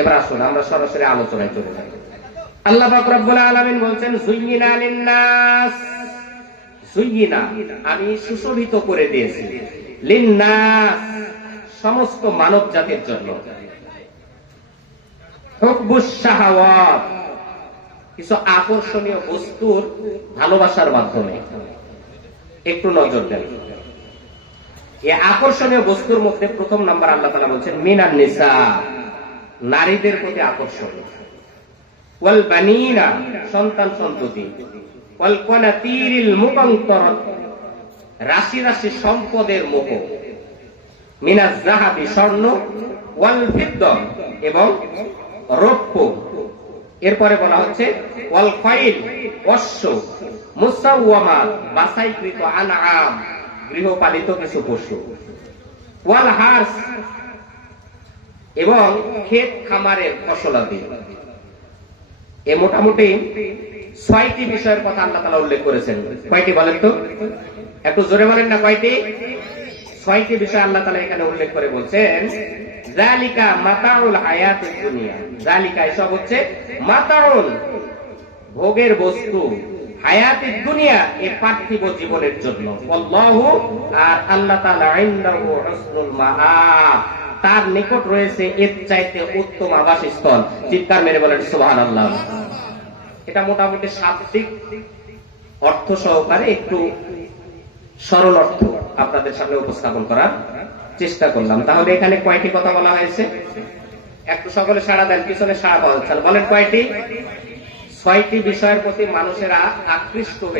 এবার আসুন, আমরা সরাসরি আলোচনায় চলে যাই। আল্লাহ রব্বুল আলামিন বলছেন আমি সুশোভিত করে দিয়েছি। লিন্নাস, সমস্ত মানব জাতির জন্য। কিছু আকর্ষণীয় বস্তুর ভালোবাসার মাধ্যমে। একটু নজর দেন। এই আকর্ষণীয় বস্তুর মধ্যে প্রথম নাম্বার আল্লাহ বলছেন মিনান নিসা নারীদের প্রতি আকর্ষণ। ওয়াল বানিনা সন্তান সন্ততি। ওয়াল কনাতিরিল মুকান্তর রাশি রাশি সম্পদের মোহ মিনাজ জাহাবি স্বর্ণ, ওয়াল ফিদ্দ এবং রৌপ্য। এরপরে বলা হচ্ছে, ওয়াল খৈল অশ্ব মুসাওয়ামাত বাসাইকৃত আনআম, গৃহপালিত কিছু পশু। ওয়াল হার্স এবং ক্ষেত খামারের ফসলাদি এ মোটামুটি ছয়টি বিষয়ের কথা আল্লাহ তালা উল্লেখ করেছেন। কয়টি বলেন তো? একটু জোরে বলেন না কয়টি? ছয়টি বিষয় আল্লাহ তালা এখানে উল্লেখ করে বলছেন জালিকা মাতাউল হায়াত দুনিয়া। জালিকা এসব হচ্ছে মাতাউল ভোগের বস্তু। হায়াতের দুনিয়া এ পার্থিব জীবনের জন্য। আর আল্লাহ তাআলা ইনদাহু তার নিকট রয়েছে এর চাইতে উত্তম আবাসস্থল। চিৎকার মেরে বলেন, সুবহানাল্লাহ। এটা মোটামুটি শাব্দিক অর্থ সহকারে একটু সরল অর্থ আপনাদের সামনে উপস্থাপন করার চেষ্টা করলাম। তাহলে এখানে কয়টি কথা বলা হয়েছে? একটু সকলে সাড়া দেন, পিছনে সাড়া পাওয়া যাচ্ছে। বলেন কয়টি? ছয়টি বিষয়ের প্রতি মানুষেরা আকৃষ্ট হয়ে